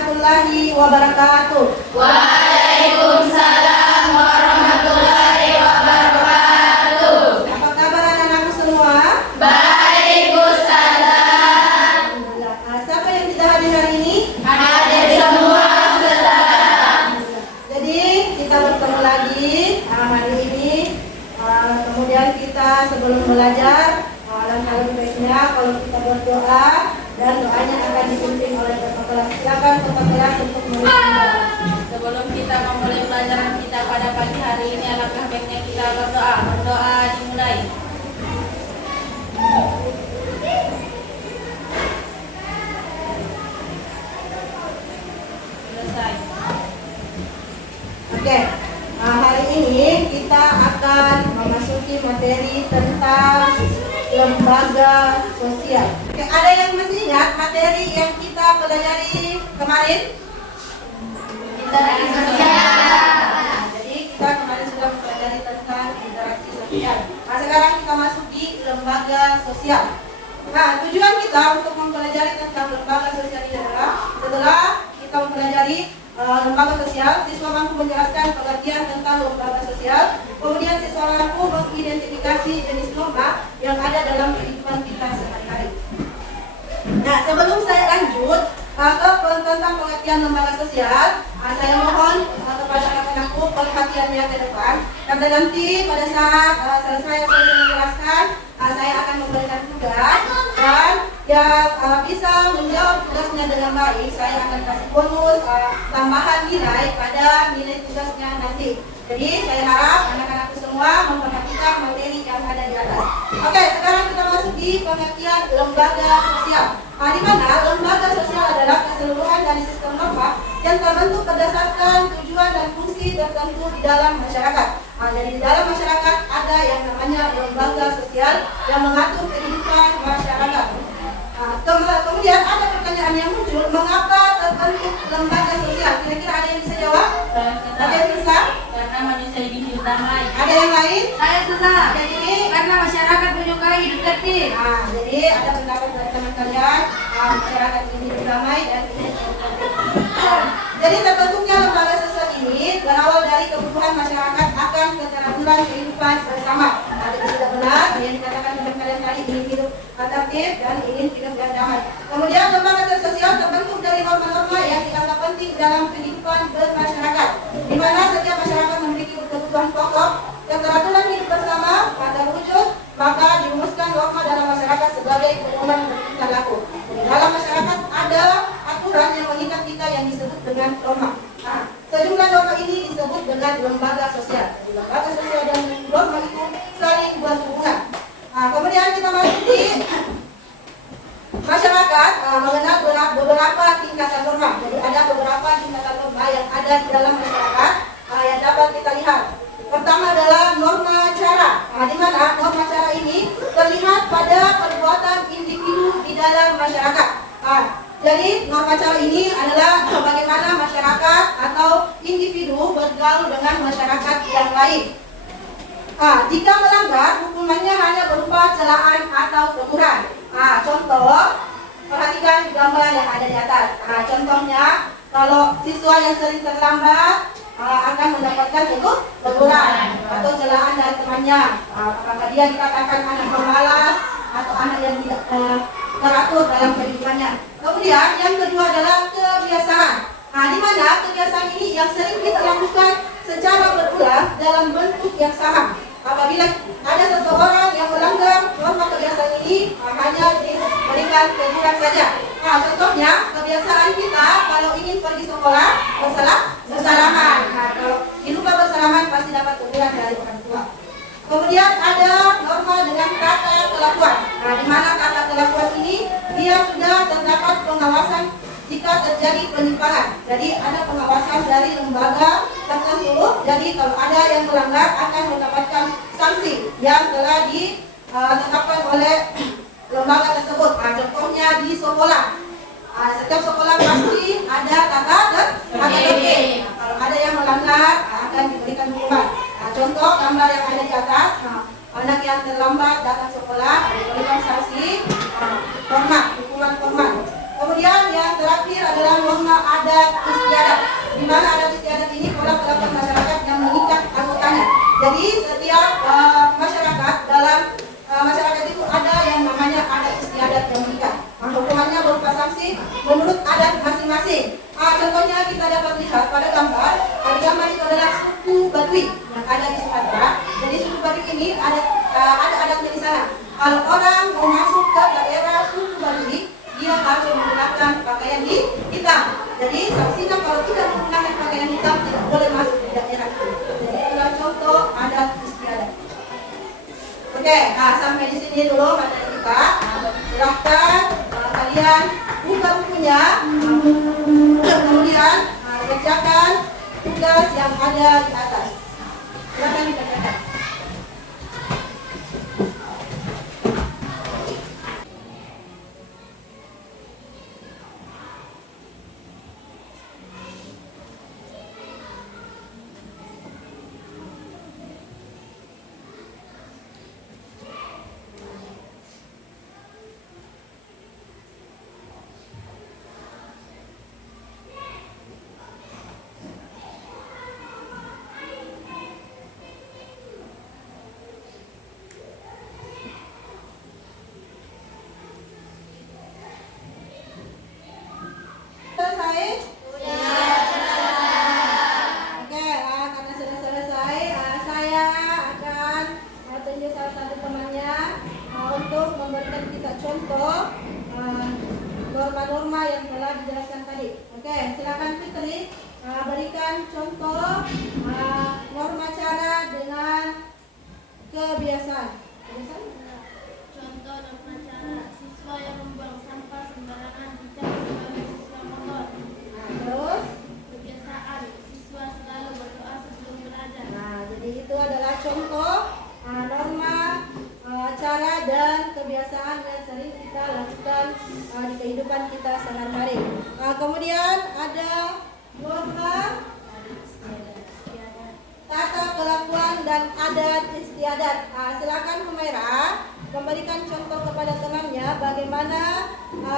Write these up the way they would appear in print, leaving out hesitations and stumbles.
warahmatullahi wabarakatuh. Waalaikumsalam warahmatullahi wabarakatuh. Apa kabar anak-anakku semua? Baik, Ustazah. Alhamdulillah. Siapa yang tidak hadir hari ini? Hadir semua, Ustazah. Jadi kita bertemu lagi hari ini. Kemudian kita sebelum belajar, alangkah lebih baiknya kalau kita berdoa dan doanya akan dipimpin oleh Bapak kelas. Silakan Bapak kelas untuk memulai. Sebelum kita memulai pelajaran kita pada pagi hari ini, alangkah baiknya kita berdoa. Berdoa dimulai. Selesai. Oke, hari ini kita akan memasuki materi tentang lembaga sosial. Oke, ada yang masih ingat materi yang kita pelajari kemarin? Interaksi sosial. Jadi kita kemarin sudah mempelajari tentang interaksi sosial. Nah, sekarang kita masuk di lembaga sosial. Nah, tujuan kita untuk mempelajari tentang lembaga sosial ini adalah setelah kita mempelajari lembaga sosial, siswa mampu menjelaskan pengertian tentang lembaga sosial. Kemudian siswa mampu mengidentifikasi jenis norma yang ada dalam kehidupan kita sehari-hari. Nah, sebelum saya lanjut tentang pengertian lembaga sosial, saya mohon kepada anak-anakku perhatiannya ke depan, karena nanti pada saat selesai saya menjelaskan, saya akan memberikan tugas, dan yang bisa menjawab tugasnya dengan baik, saya akan kasih bonus tambahan nilai pada nilai tugasnya nanti. Jadi saya harap anak-anakku semua memperhatikan materi yang ada di atas. Oke, sekarang kita masuk di pengertian lembaga sosial. Di mana lembaga sosial adalah keseluruhan dari sistem norma yang terbentuk berdasarkan tujuan dan fungsi tertentu di dalam masyarakat. Jadi di dalam masyarakat ada yang namanya lembaga sosial yang mengatur kehidupan masyarakat. Kemudian ada pertanyaan yang muncul, mengapa terbentuk lembaga sosial? Kira-kira ada yang bisa jawab? Ada yang bisa? Karena manusia ingin hidup damai. Ada yang lain? Saya susah. Ada ini? Karena masyarakat menyukai hidup tertib. Jadi ada pendapat dari teman kalian, masyarakat ini hidup damai dan ini jadi terbentuknya lembaga sosial ini berawal dari kebutuhan masyarakat akan keteraturan kehidupan bersama. Itu sudah benar yang dikatakan teman kalian tadi, ingin hidup tertib dan ingin hidup yang damai. Kemudian lembaga sosial terbentuk dari norma-norma yang dianggap penting dalam kehidupan bermasyarakat, di mana setiap masyarakat memiliki kebutuhan pokok. Keteraturan hidup bersama pada wujud, maka dirumuskan norma dalam masyarakat sebagai pedoman bertingkah laku. Di dalam masyarakat ada aturan yang mengikat kita yang disebut dengan norma. Sejumlah norma ini disebut dengan lembaga sosial. Jadi lembaga sosial dan norma itu saling berhubungan. Kemudian kita masuk di masyarakat mengenal beberapa tingkatan norma. Jadi ada beberapa tingkatan norma yang ada di dalam masyarakat yang dapat kita lihat. Pertama adalah norma cara, di mana norma cara ini terlihat pada perbuatan individu di dalam masyarakat. Jadi norma cara ini adalah bagaimana masyarakat atau individu bergaul dengan masyarakat yang lain. Jika melanggar, hukumannya hanya berupa celaan atau teguran. Contoh, perhatikan gambar yang ada di atas. Contohnya, kalau siswa yang sering terlambat akan mendapatkan teguran atau celaan dari temannya. Apakah dia dikatakan anak pemalas atau anak yang tidak teratur dalam kehidupannya. Kemudian yang kedua adalah kebiasaan. Di mana kebiasaan ini yang sering kita lakukan secara berulang dalam bentuk yang sama. Apabila ada seseorang yang melanggar norma kebiasaan ini, hanya diberikan teguran saja. Contohnya kebiasaan kita kalau ingin pergi sekolah bersalaman. Kalau dilupa bersalaman pasti dapat teguran dari orang tua. Kemudian ada norma dengan tata kelakuan. Di mana tata kelakuan ini dia sudah terdapat pengawasan jika terjadi penyimpangan. Jadi ada pengawasan dari lembaga tertentu. Jadi kalau ada yang melanggar akan mendapatkan sanksi yang telah ditetapkan oleh lembaga tersebut. Contohnya di sekolah. Setiap sekolah pasti ada tata tertib. Kalau ada yang melanggar akan diberikan hukuman. Contoh gambar yang ada di atas, anak yang terlambat datang sekolah diberikan sanksi hukuman formal. Kemudian yang terakhir adalah norma adat istiadat. Di mana adat istiadat ini pola perlakuan masyarakat yang mengikat anggotanya. Jadi setiap masyarakat dalam masyarakat itu ada yang namanya adat istiadat yang mengikat. Hukumannya berupa sanksi menurut adat masing-masing. Contohnya kita dapat lihat pada gambar. Pada gambar itu adalah suku Baduy yang ada di Sumatera. Jadi suku Baduy ini ada adatnya di sana. Kalau orang mau masuk ke daerah suku Baduy, dia harus menggunakan pakaian hitam. Jadi sanksinya kalau tidak menggunakan pakaian hitam tidak boleh masuk di daerah itu. Jadi itulah contoh adat istiadat. Oke, sampai di sini dulu materi kita. Silahkan kalian buka bukunya, kemudian kerjakan tugas yang ada di atas. Silakan dikerjakan. Selesai? Oke, karena sudah selesai, saya akan tunjuk salah satu temannya untuk memberikan kita contoh norma-norma yang telah dijelaskan tadi. Oke, silakan Fitri berikan contoh norma cara dengan kebiasaan. Contoh norma cara, siswa yang membuang sampah sembarangan dicap sebagai siswa motor. Terus? Kebiasaan, siswa selalu berdoa sebelum belajar. Jadi itu adalah contoh norma cara dan kebiasaan yang sering kita lakukan di kehidupan kita sehari-hari. Kemudian ada norma tata kelakuan dan adat istiadat. Silakan Humaira memberikan contoh kepada temannya bagaimana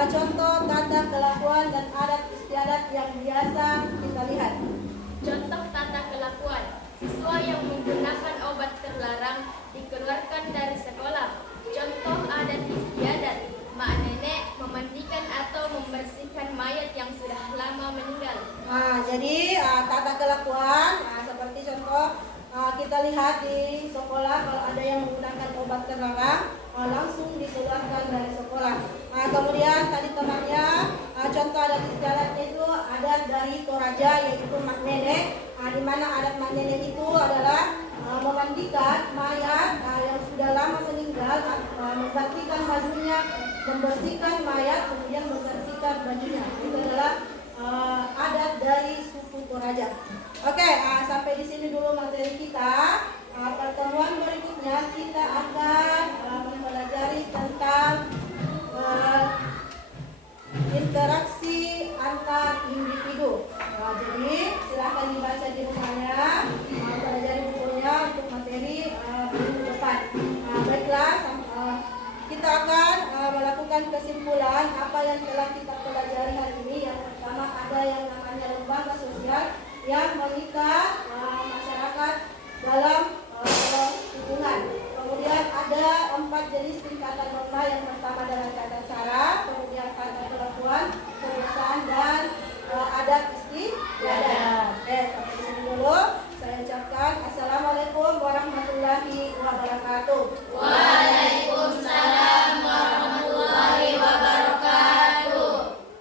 contoh tata kelakuan dan adat istiadat yang biasa kita lihat. Contoh tata kelakuan, siswa yang menggunakan obat terlarang dikeluarkan dari sekolah. Contoh adat istiadat, mak nenek memandikan atau membersihkan mayat yang sudah lama meninggal. Jadi tata kelakuan seperti contoh kita lihat di sekolah kalau ada yang menggunakan obat terlarang langsung dikeluarkan dari sekolah. Kemudian tadi temannya contoh adat istiadatnya itu adat dari Toraja yaitu mak nenek, di mana adat mak nenek itu adalah memandikan mayat yang sudah lama meninggal, menggantikan bajunya, membersihkan mayat, kemudian menggantikan bajunya. Itu adalah adat dari suku Toraja. Oke, sampai di sini dulu materi kita. Pertemuan berikutnya kita akan mempelajari tentang interaksi antar individu. Jadi silahkan dibaca di rumahnya, pelajari bukunya untuk materi minggu depan. Baiklah, kita akan melakukan kesimpulan apa yang telah kita pelajari hari ini. Yang pertama ada yang namanya lembaga sosial yang mengikat masyarakat dalam hubungan. Kemudian ada 4 jenis tingkatan norma. Yang pertama adalah tata cara, kemudian tata kelakuan, kebiasaan, dan adat istiadat. Sampai di sini dulu. Saya ucapkan assalamualaikum warahmatullahi wabarakatuh.